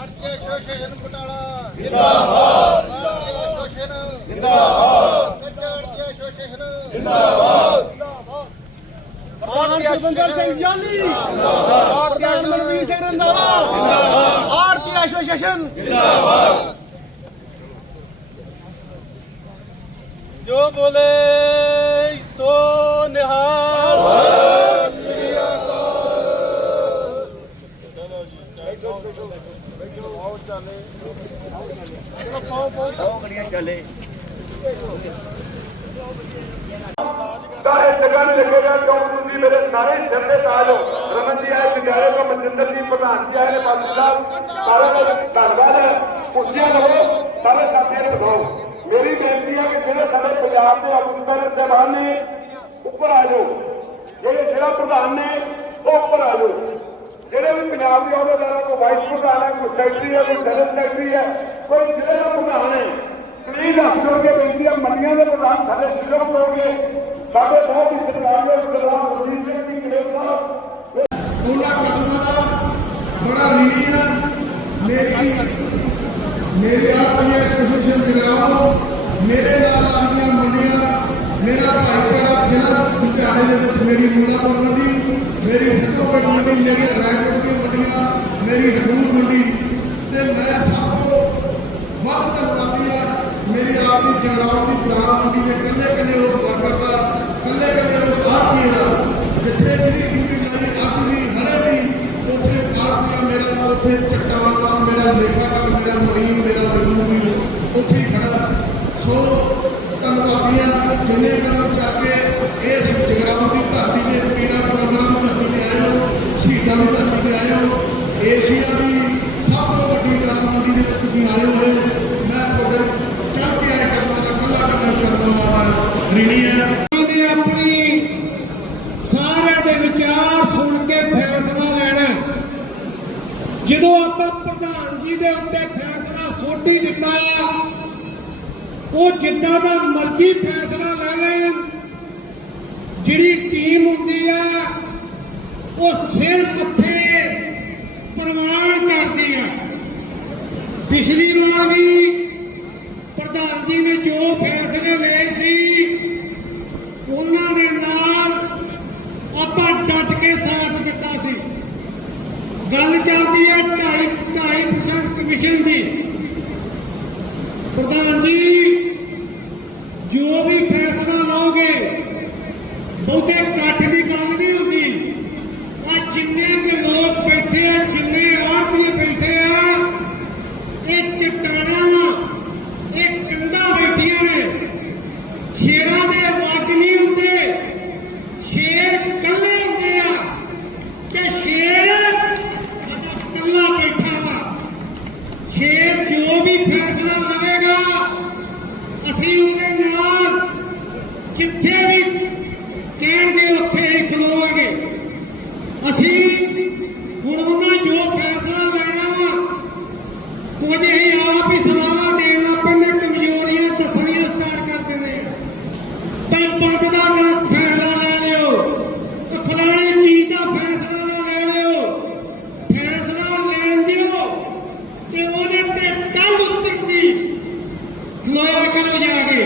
ਭਾਰਤੀ association Batala ਜਿੰਦਾਬਾਦ ਭਾਰਤੀ association ਜਿੰਦਾਬਾਦ ਭਾਰਤੀ association ਜਿੰਦਾਬਾਦ ਭਾਰਤੀ ਬੰਦਰ ਸਿੰਘ ਜਾਨੀ ਜਿੰਦਾਬਾਦ ਭਾਰਤੀ ਮਨਵੀਰ ਸਿੰਘ ਰੰਧਾਵਾ ਜਿੰਦਾਬਾਦ ਭਾਰਤੀ ਐਸੋਸੀਏਸ਼ਨ ਜੋ ਬੋਲੇ ਤਾਂ ਇਹ ਜਗਨ ਲੱਗੇਗਾ ਕਿਉਂ ਤੁਸੀਂ ਮੇਰੇ ਸਾਰੇ ਸਿਰ ਦੇ ਤਾਜ ਹੋ। ਰਮਨ ਜੀ ਆਏ ਵਿਚਾਰੇ ਤੋਂ ਮਨਜਿੰਦਰ ਜੀ, ਪ੍ਰਧਾਨ ਜੀ ਆਏ ਨੇ ਬਾਬੂ ਸਾਹਿਬ, ਸਾਰਿਆਂ ਧੰਨਵਾਦ ਹੈ। ਕੁਰਸੀਆਂ ਲਵੋ ਸਾਰੇ ਸਾਥੀਆਂ ਨੂੰ ਦਿਖਾਓ। ਮੇਰੀ ਬੇਨਤੀ ਹੈ ਕਿ ਜਿਹੜੇ ਸਾਡੇ ਪੰਜਾਬ ਦੇ ਅਫਸਰ ਸਾਹਿਬਾਨ ਨੇ, ਉੱਪਰ ਆ ਜਾਓ। ਜਿਹੜੇ ਜ਼ਿਲ੍ਹਾ ਪ੍ਰਧਾਨ ਨੇ, ਉਹ ਉੱਪਰ ਆ ਜਾਓ। ਜਿਹੜੇ ਵੀ ਪੰਜਾਬ ਦੇ ਅਹੁਦੇਦਾਰਾਂ ਕੋਈ ਵਾਈਸ ਪ੍ਰਧਾਨ ਹੈ ਕੋਈ ਸੈਕਟਰੀ ਹੈ ਕੋਈ ਜਨਰਲ ਸੈਕਟਰੀ ਹੈ ਕੋਈ ਜ਼ਿਲ੍ਹੇ ਦਾ ਪ੍ਰਧਾਨ ਹੈ ਪਲੀਜ਼ ਅਫਸਰ ਕੇ ਬੇਨਤੀ ਹੈ ਮੰਡੀਆਂ ਦੇ ਪ੍ਰਧਾਨ ਸਾਡੇ ਸਿਰਫ ਹੋਣਗੇ ਸਾਡੇ ਬਹੁਤ ਹੀ ਸਤਿਕਾਰਯੋਗ ਸਰਦਾਰ ਸੁਰਜੀਤ ਸਿੰਘ ਜੀ ਗਰੇਵਾਲ ਸਾਹਿਬ ਉਹਨਾਂ ਕਦਮਾਂ ਦਾ ਬੜਾ ਰੀਣੀ ਹੈ ਮੇਰੀ ਮੇਰੇ ਆਪਣੀ ਐਸੋਸੀਏਸ਼ਨ ਜਗਰਾਉਂ ਮੇਰੇ ਨਾਲ ਲੱਗਦੀਆਂ ਮੰਡੀਆਂ ਮੇਰਾ ਭਾਈਚਾਰਾ ਜ਼ਿਲ੍ਹਾ ਲੁਧਿਆਣੇ ਦੇ ਵਿੱਚ ਮੇਰੀ ਮੁੱਲਾਪੁਰ ਮੰਡੀ ਮੇਰੀ ਸਿੱਧੋਪੁਰ ਮੰਡੀ ਮੇਰੀਆਂ ਰੈਕੋਰਡ ਦੀਆਂ ਮੰਡੀਆਂ, ਮੇਰੀ ਹਡੂਰ ਮੰਡੀ। ਤੇ ਮੈਂ ਸਭ ਤੋਂ ਵੱਧ ਧੰਨਵਾਦੀ ਹਾਂ ਮੇਰੀ ਆਪ ਦੀ ਜਗਰਾਉਂ ਦੀ ਪਲਾਨ ਮੰਡੀ ਦੇ ਕੱਲੇ ਕੱਲੇ ਉਸ ਵਰਕਰ ਦਾ ਕੱਲੇ ਕੱਲੇ ਉਸ ਆੜਤੀ ਦਾ, ਜਿੱਥੇ ਜਿਹਦੀ ਡਿਊਟੀ ਲਾਈ ਅੱਜ ਦੀ, ਹੜੇ ਦੀ, ਉੱਥੇ ਆੜਤੀਆ ਮੇਰਾ, ਉੱਥੇ ਚੱਟਾਵਾਂ ਮੇਰਾ ਲੇਖਾਕਾਰ ਮੇਰਾ ਮਣੀ, ਮੇਰਾ ਅਜੂਬੀ ਉੱਥੇ ਹੀ ਖੜਾ। ਸੋ ਧੰਨਵਾਦੀਆਂ ਜਿੰਨੇ ਕਦਮ ਚੱਲ ਕੇ ਇਸ ਜਗਰਾਉਂ ਤੁਸੀਂ ਆਏ ਹੋ ਮੈਂ ਤੁਹਾਡੇ ਚੱਲ ਕੇ ਆਏ ਕਦਮਾਂ ਦਾ, ਕੱਲਾ ਕੱਲਾ ਕਦਮਾਂ ਦਾ ਮੈਂ ਰੀਣੀ ਹੈ ਦੀ ਆਪਣੀ ਸਾਰਿਆਂ ਦੇ ਵਿਚਾਰ ਸੁਣ ਕੇ ਫੈਸਲਾ ਲੈਣਾ। ਜਦੋਂ ਆਪਾਂ ਪ੍ਰਧਾਨ ਜੀ ਦੇ ਉੱਤੇ ਫੈਸਲਾ ਸੋਢੀ ਦਿੱਤਾ ਆ ਉਹ ਜਿੱਦਾਂ ਦਾ ਮਰਜ਼ੀ ਫੈਸਲਾ ਲੈ ਲੈਣ। ਜਿਹੜੀ ਟੀਮ ਹੁੰਦੀ ਆ, ਉਹ ਸਿਰ ਮੱਥੇ ਪ੍ਰਮਾਣ ਕਰਦੀ ਆ ਪਿਛਲੀ ਵਾਰ ਵੀ ਪ੍ਰਧਾਨ ਜੀ ਨੇ ਜੋ ਫੈਸਲੇ ਲਏ ਸੀ ਉਹਨਾਂ ਦੇ ਨਾਲ ਆਪਾਂ ਡਟ ਕੇ ਸਾਥ ਦਿੱਤਾ ਸੀ ਗੱਲ ਚੱਲਦੀ ਹੈ 2.5 2.5% ਕਮਿਸ਼ਨ ਦੀ। ਪ੍ਰਧਾਨ ਜੀ, ਜੋ ਵੀ ਫੈਸਲਾ ਲਓਗੇ, ਬਹੁਤੇ ਇਕੱਠ ਦੀ ਗੱਲ ਨਹੀਂ ਹੁੰਦੀ ਆ ਜਿੰਨੇ ਕਿ ਲੋਕ ਬੈਠੇ ਆ ਜਿੰਨੇ ਆੜਤੀਏ ਬੈਠੇ ਆ ਇਹ ਚਟਾਣਾ ਵਾ ਇਹ ਕੰਧਾਂ ਬੈਠੀਆਂ ਨੇ ਸ਼ੇਰਾਂ ਦੇ ਵੱਟ ਨਹੀਂ ਹੁੰਦੇ ਸ਼ੇਰ ਕੱਲੇ ਹੁੰਦੇ ਆ ਤੇ ਸ਼ੇਰ ਕੱਲਾ ਬੈਠਾ ਵਾ ਸ਼ੇਰ ਜੋ ਵੀ ਫੈਸਲਾ ਲਵੇਗਾ ਅਸੀਂ ਉਹਦੇ ਨਾਲ ਜਿੱਥੇ ਵੀ ਕਹਿਣਗੇ ਉੱਥੇ ਹੀ ਖਲੋਵਾਂਗੇ? ਅਸੀਂ ਹੁਣ ਉਹਨਾਂ ਜੋ ਫੈਸਲਾ ਲੈਣਾ ਵਾ ਕੁਝ ਹੀ ਆਪ ਹੀ ਸਲਾਹਾਂ ਦੇਣ ਲੱਗ ਪੈਂਦੇ ਕਮਜ਼ੋਰੀਆਂ ਦੱਸਣੀਆਂ ਸਟਾਰਟ ਕਰ ਦਿੰਦੇ ਆ ਭਈ ਪੱਦ ਦਾ ਨਾ ਫੈਸਲਾ ਲੈ ਲਿਓ ਤੇ ਫਲਾਣੇ ਚੀਜ਼ ਦਾ ਫੈਸਲਾ ਨਾ ਲੈ ਲਿਓ ਫੈਸਲਾ ਲੈਣ ਦਿਓ ਤੇ ਉਹਦੇ ਤੇ ਕੱਲ ਉੱਤਰਦੀ ਖਲੋਇਆ ਕਰੋ ਜਾ ਕੇ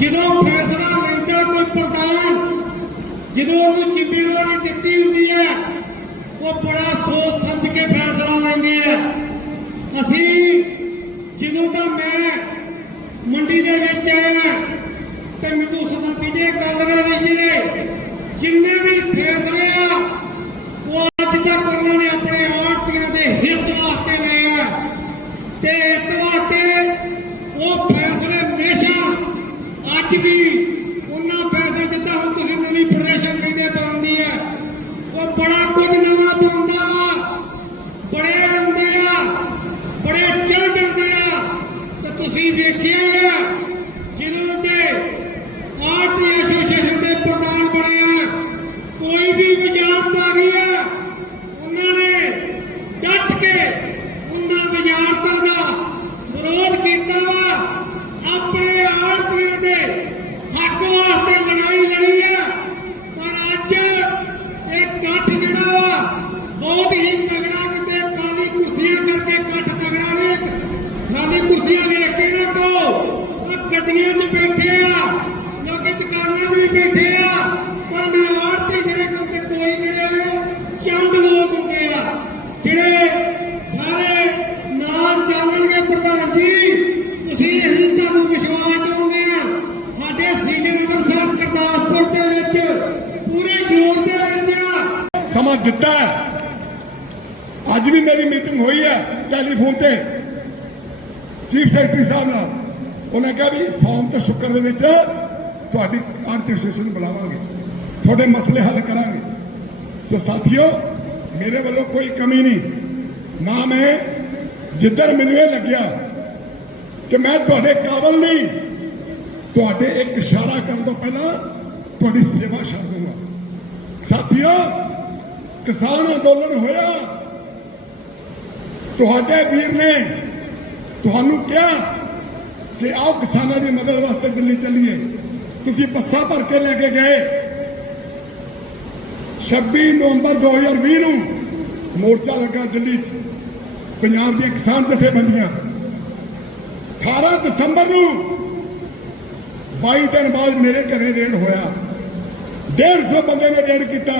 ਜਦੋਂ ਫੈਸਲਾ ਲੈਂਦਾ ਕੋਈ ਪ੍ਰਧਾਨ, ਜਦੋਂ ਉਹਨੂੰ ਜ਼ਿੰਮੇਵਾਰੀ ਦਿੱਤੀ ਹੁੰਦੀ ਹੈ, ਉਹ ਬੜਾ ਸੋਚ ਸਮਝ ਕੇ ਫੈਸਲਾ ਲੈਂਦੇ ਆ ਅਸੀਂ ਜਦੋਂ ਦਾ ਮੈਂ ਮੰਡੀ ਦੇ ਵਿੱਚ ਆਇਆ, ਤੇ ਮੈਨੂੰ ਸਦਾ ਵਿਜੇ ਕਾਲਰਾ ਨੇ ਜਿਹੜੇ, ਜਿੰਨੇ ਵੀ ਫੈਸਲੇ ਆ, ਉਹ ਅੱਜ ਤੱਕ ਉਹਨਾਂ ਨੇ ਆਪਣੇ ਆੜਤੀਆਂ ਦੇ ਹਿੱਤ ਵਾਸਤੇ ਲਏ ਆ। ਤੇ ਇਸ ਵਾਸਤੇ ਉਹ ਫੈਸਲੇ ਹਮੇਸ਼ਾ ਅੱਜ ਵੀ ਕੀਤਾ ਵਾ। ਆਪਣੇ ਆੜਤੀਆਂ ਦੇ ਹੱਕ ਵਾਸਤੇ ਲੜਾਈ ਲੜੀ ਹੈ ਪਰ ਅੱਜ ਇਹ ਕੱਟ ਜਿਹੜਾ ਵਾ, ਬਹੁਤ ਹੀ ਤਗੜਾ ਕਿਤੇ ਖਾਲੀ ਕੁਰਸੀਆਂ ਕਰਕੇ ਕੱਟ ਤਗੜਾ ਨੇ ਖਾਲੀ ਕੁਰਸੀਆਂ ਵੇਖ ਕੇ ਨਾ ਕਹੋ ਗੱਡੀਆਂ 'ਚ ਸਾਥ ਦਿੱਤਾ ਅੱਜ ਵੀ ਮੇਰੀ ਮੀਟਿੰਗ ਹੋਈ ਹੈ ਟੈਲੀਫੋਨ ਤੇ। ਚੀਫ ਸੈਕਟਰੀ ਸਾਹਿਬ ਨਾਲ। ਉਹਨੇ ਕਿਹਾ ਵੀ ਸੋਮ ਤੇ ਸ਼ੁੱਕਰ ਦੇ ਵਿੱਚ ਤੁਹਾਡੀ ਆਰਥਿਕ ਸੈਸ਼ਨ ਬੁਲਾਵਾਂਗੇ। ਤੁਹਾਡੇ ਮਸਲੇ ਹੱਲ ਕਰਾਂਗੇ। ਸੋ ਸਾਥੀਓ, ਮੇਰੇ ਵੱਲੋਂ ਕੋਈ ਕਮੀ ਨਹੀਂ। ਨਾ ਮੈਂ ਜਿੱਧਰ ਮੈਨੂੰ ਇਹ ਲੱਗਿਆ ਕਿ ਮੈਂ ਤੁਹਾਡੇ ਕਾਬਲ ਨਹੀਂ, ਤੁਹਾਡੇ ਇੱਕ ਇਸ਼ਾਰਾ ਕਰਨ ਤੋਂ ਪਹਿਲਾਂ ਤੁਹਾਡੀ ਸੇਵਾ ਛੱਡ ਦੂੰਗਾ। ਸਾਥੀਓ ਕਿਸਾਨ ਅੰਦੋਲਨ ਹੋਇਆ। ਤੁਹਾਡੇ ਵੀਰ ਨੇ ਤੁਹਾਨੂੰ ਕਿਹਾ ਕਿ ਆਓ ਕਿਸਾਨਾਂ ਦੀ ਮਦਦ ਵਾਸਤੇ ਦਿੱਲੀ ਚੱਲੀਏ। ਤੁਸੀਂ ਬੱਸਾਂ ਭਰ ਕੇ ਲੈ ਕੇ ਗਏ। 26 ਨਵੰਬਰ 2020 ਨੂੰ ਮੋਰਚਾ ਲੱਗਾ ਦਿੱਲੀ 'ਚ। ਪੰਜਾਬ ਦੀਆਂ ਕਿਸਾਨ ਜਥੇਬੰਦੀਆਂ। 18 ਦਸੰਬਰ ਨੂੰ 22 ਦਿਨ ਬਾਅਦ ਮੇਰੇ ਘਰੇ ਰੇਡ ਹੋਇਆ। 150 ਬੰਦੇ ਨੇ ਰੇਡ ਕੀਤਾ।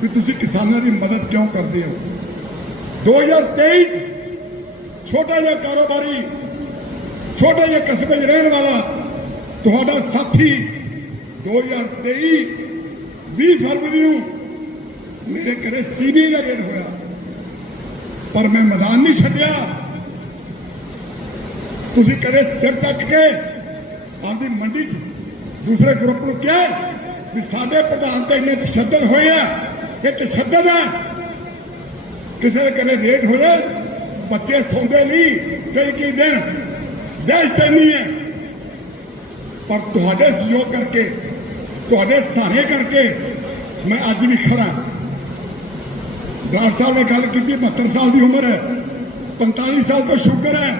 ਕਿ ਤੁਸੀਂ ਕਿਸਾਨਾਂ ਦੀ ਮਦਦ ਕਿਉਂ ਕਰਦੇ ਹੋ? 2023 ਚ ਛੋਟਾ ਜਿਹਾ ਕਾਰੋਬਾਰੀ, ਛੋਟੇ ਜਿਹੇ ਕਸਬੇ 'ਚ ਰਹਿਣ ਵਾਲਾ ਤੁਹਾਡਾ ਸਾਥੀ 2023 20 ਫਰਵਰੀ ਨੂੰ ਮੇਰੇ ਘਰੇ ਸੀਬੀ ਦਾ ਰੇਡ ਹੋਇਆ। ਪਰ ਮੈਂ ਮੈਦਾਨ ਨਹੀਂ ਛੱਡਿਆ। ਤੁਸੀਂ ਕਦੇ ਸਿਰ ਚੱਕ ਕੇ ਆਪਦੀ ਮੰਡੀ 'ਚ ਦੂਸਰੇ ਗਰੁੱਪ ਨੂੰ ਕਿਹਾ ਵੀ ਸਾਡੇ ਪ੍ਰਧਾਨ ਤੇ ਇੰਨੇ ਤਸ਼ੱਦਦ ਹੋਏ ਆ ਇਹ ਤਸ਼ੱਦਦ ਹੈ ਕਿਸੇ ਦੇ ਘਰੇ ਰੇਟ ਹੋ ਜਾਏ ਬੱਚੇ ਸੌਂਦੇ ਨਹੀਂ ਕਈ ਕਈ ਦਿਨ ਦਹਿਸ਼ਤ ਨਹੀਂ ਹੈ। ਪਰ ਤੁਹਾਡੇ ਸਹਿਯੋਗ ਕਰਕੇ, ਤੁਹਾਡੇ ਸਹਾਰੇ ਕਰਕੇ ਮੈਂ ਅੱਜ ਵੀ ਖੜਾ। ਡਾਕਟਰ ਸਾਹਿਬ ਨੇ ਗੱਲ ਕੀਤੀ 72 ਸਾਲ ਦੀ ਉਮਰ ਹੈ 45 ਸਾਲ ਤੋਂ ਸ਼ੂਗਰ ਹੈ।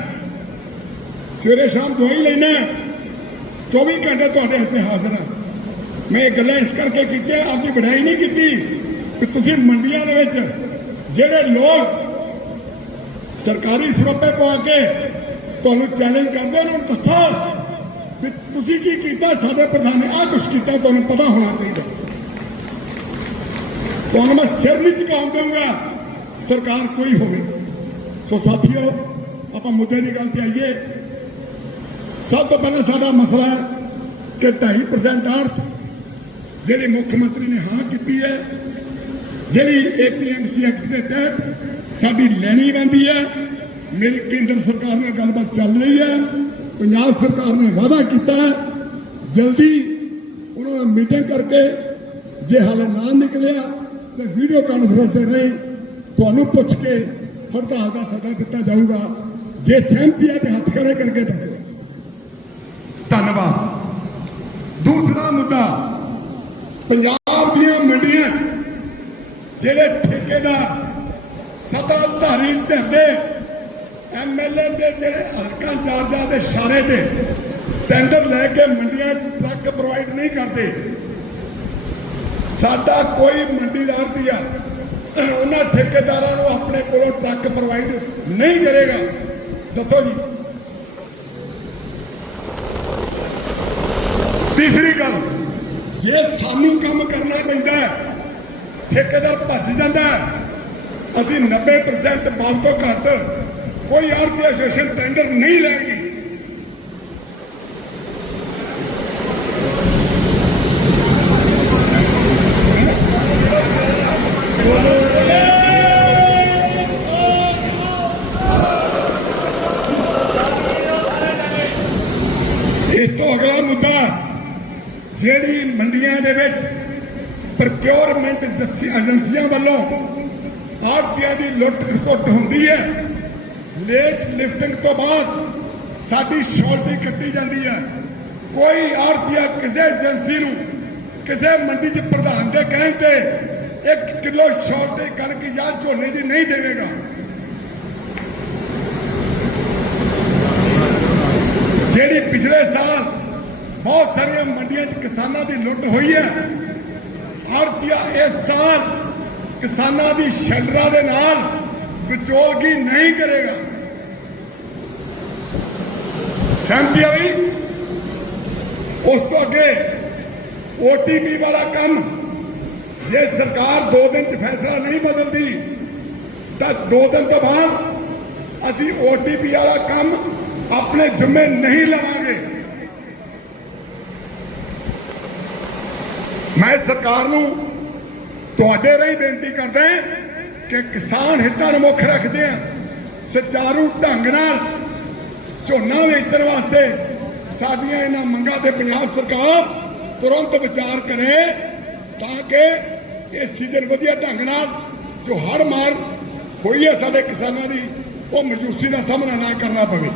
ਸਵੇਰੇ ਸ਼ਾਮ ਦਵਾਈ ਲੈਣਾ 24 ਘੰਟੇ ਤੁਹਾਡੇ ਹੱਥੇ ਹਾਜ਼ਰ ਹਾਂ। ਮੈਂ ਇਹ ਗੱਲਾਂ ਇਸ ਕਰਕੇ ਕੀਤੀਆਂ, ਆਪਦੀ ਵਡਾਈ ਨਹੀਂ ਕੀਤੀ। ਕਿ ਤੁਸੀਂ ਮੰਡੀਆਂ ਦੇ ਵਿੱਚ ਜਿਹੜੇ ਲੋਕ ਸਰਕਾਰੀ ਸੁਰੱਪੇ ਪਾ ਕੇ ਤੁਹਾਨੂੰ ਚੈਲੰਜ ਕਰਦੇ ਉਹਨਾਂ ਨੂੰ ਦੱਸੋ ਵੀ ਤੁਸੀਂ ਕੀ ਕੀਤਾ? ਸਾਡੇ ਪ੍ਰਧਾਨ ਨੇ ਆਹ ਕੁਛ ਕੀਤਾ, ਤੁਹਾਨੂੰ ਪਤਾ ਹੋਣਾ ਚਾਹੀਦਾ। ਤੁਹਾਨੂੰ ਮੈਂ ਸਿਰ ਨਹੀਂ ਝੁਕਾਉਣ ਦਊਂਗਾ, ਸਰਕਾਰ ਕੋਈ ਹੋਵੇ। ਸੋ ਸਾਥੀਓ, ਆਪਾਂ ਮੁੱਦੇ ਦੀ ਗੱਲ ਤੇ ਆਈਏ। ਸਭ ਤੋਂ ਪਹਿਲਾਂ ਸਾਡਾ ਮਸਲਾ ਹੈ ਕਿ 2.5% ਆੜਤ ਜਿਹੜੀ ਮੁੱਖ ਮੰਤਰੀ ਨੇ ਹਾਂ ਕੀਤੀ ਹੈ ਜਿਹੜੀ ਏਪੀਐਮਸੀ ਐਕਟ ਦੇ ਤਹਿਤ ਸਾਡੀ ਲੈਣੀ ਬੰਦੀ ਹੈ, ਮੇਰੀ ਕੇਂਦਰ ਸਰਕਾਰ ਨਾਲ ਗੱਲਬਾਤ ਚੱਲ ਰਹੀ ਹੈ, ਪੰਜਾਬ ਸਰਕਾਰ ਨੇ ਵਾਅਦਾ ਕੀਤਾ ਜਲਦੀ ਉਹਨਾਂ ਨਾਲ ਮੀਟਿੰਗ ਕਰਕੇ ਜੇ ਹਾਲੇ ਨਾ ਨਿਕਲਿਆ ਤੇ ਵੀਡੀਓ ਕਾਨਫਰੰਸ ਦੇ ਰਹੀ ਤੁਹਾਨੂੰ ਪੁੱਛ ਕੇ ਹੜਤਾਲ ਦਾ ਸੱਦਾ ਦਿੱਤਾ ਜਾਊਗਾ। ਜੇ ਸਹਿਮਤੀ ਹੈ ਤੇ ਹੱਥ ਖੜੇ ਕਰਕੇ ਦੱਸੋ। ਧੰਨਵਾਦ। ਦੂਸਰਾ ਮੁੱਦਾ, ਪੰਜਾਬ ਜਿਹੜੇ ਠੇਕੇਦਾਰ ਸਤਾਧਾਰੀ ਧੰਦੇ ਐਮਐਲਏ ਦੇ ਜਿਹੜੇ ਹਲਕਾ ਚਾਰਜਾਂ ਦੇ ਇਸ਼ਾਰੇ ਤੇ ਟੈਂਡਰ ਲੈ ਕੇ ਮੰਡੀਆਂ 'ਚ ਟਰੱਕ ਪ੍ਰੋਵਾਈਡ ਨਹੀਂ ਕਰਦੇ। ਸਾਡਾ ਕੋਈ ਮੰਡੀਦਾਰ ਦੀਆ ਉਹਨਾਂ ਠੇਕੇਦਾਰਾਂ ਨੂੰ ਆਪਣੇ ਕੋਲੋਂ ਟਰੱਕ ਪ੍ਰੋਵਾਈਡ ਨਹੀਂ ਕਰੇਗਾ। ਦੱਸੋ ਜੀ। ਤੀਸਰੀ ਗੱਲ, ਜੇ ਸਾਨੂੰ ਕੰਮ ਕਰਨਾ ਪੈਂਦਾ ਹੈ ਠੇਕੇਦਾਰ ਭੱਜ ਜਾਂਦਾ ਅਸੀਂ 90% ਬੰਦ ਤੋਂ ਘੱਟ ਕੋਈ ਆਰਥਿਕ ਐਸੋਸੀਏਸ਼ਨ ਟੈਂਡਰ ਨਹੀਂ ਲੈਗੀ ਇਸ ਤੋਂ ਅਗਲਾ ਮੁੱਦਾ ਜਿਹੜੀ ਮੰਡੀਆਂ ਦੇ ਵਿੱਚ ਪ੍ਰੋਕਿਉਰਮੈਂਟ ਏਜੰਸੀਆਂ ਵੱਲੋਂ ਆੜਤੀਆਂ ਦੀ ਲੁੱਟ ਖਸੁੱਟ ਹੁੰਦੀ ਹੈ। ਲੇਟ ਲਿਫਟਿੰਗ ਤੋਂ ਬਾਅਦ ਸਾਡੀ ਸ਼ੌਲਟੀ ਕੱਟੀ ਜਾਂਦੀ ਹੈ। ਕੋਈ ਆੜਤੀਆ ਕਿਸੇ ਏਜੰਸੀ ਨੂੰ, ਕਿਸੇ ਮੰਡੀ 'ਚ ਪ੍ਰਧਾਨ ਦੇ ਕਹਿਣ ਤੇ 1 ਕਿਲੋ ਸ਼ੌਲਟੀ ਕਣਕ ਜਾਂ ਝੋਨੇ ਦੀ ਨਹੀਂ ਦੇਵੇਗਾ। ਜਿਹੜੀ ਪਿਛਲੇ ਸਾਲ ਬਹੁਤ ਸਾਰੀਆਂ ਮੰਡੀਆਂ 'ਚ ਕਿਸਾਨਾਂ ਦੀ ਲੁੱਟ ਹੋਈ ਹੈ ਆੜਤੀਆ ਇਸ ਸਾਲ, ਕਿਸਾਨਾਂ ਦੀ ਸ਼ੈਲਰਾਂ ਦੇ ਨਾਲ ਵਿਚੋਲਗੀ ਨਹੀਂ ਕਰੇਗਾ। ਸਹਿਮਤੀ ਵੀ ਉਸ ਤੋਂ ਅੱਗੇ ਓਟੀਪੀ ਵਾਲਾ ਕੰਮ ਜੇ ਸਰਕਾਰ 2 ਦਿਨ ਚ ਫੈਸਲਾ ਨਹੀਂ ਬਦਲਦੀ, ਤਾਂ 2 ਦਿਨ ਤੋਂ ਬਾਅਦ ਅਸੀਂ ਓਟੀਪੀ ਵਾਲਾ ਕੰਮ ਆਪਣੇ ਜ਼ਿੰਮੇ ਨਹੀਂ ਲਵਾਂਗੇ। ਮੈਂ ਸਰਕਾਰ ਨੂੰ ਤੁਹਾਡੇ ਰਾਹੀਂ ਬੇਨਤੀ ਕਰਦਾ ਕਿ ਕਿਸਾਨ ਹਿੱਤਾਂ ਨੂੰ ਮੁੱਖ ਰੱਖਦੇ ਆ, ਸੁਚਾਰੂ ਢੰਗ ਨਾਲ ਝੋਨਾ ਵੇਚਣ ਵਾਸਤੇ ਸਾਡੀਆਂ ਇਹਨਾਂ ਮੰਗਾਂ ਤੇ ਪੰਜਾਬ ਸਰਕਾਰ ਤੁਰੰਤ ਵਿਚਾਰ ਕਰੇ ਤਾਂ ਕਿ ਇਹ ਸੀਜ਼ਨ ਵਧੀਆ ਢੰਗ ਨਾਲ ਜੋ ਹੜ ਮਾਰ ਹੋਈ ਹੈ ਸਾਡੇ ਕਿਸਾਨਾਂ ਦੀ, ਉਹ ਮਜੂਸੀ ਦਾ ਸਾਹਮਣਾ ਨਾ ਕਰਨਾ ਪਵੇ।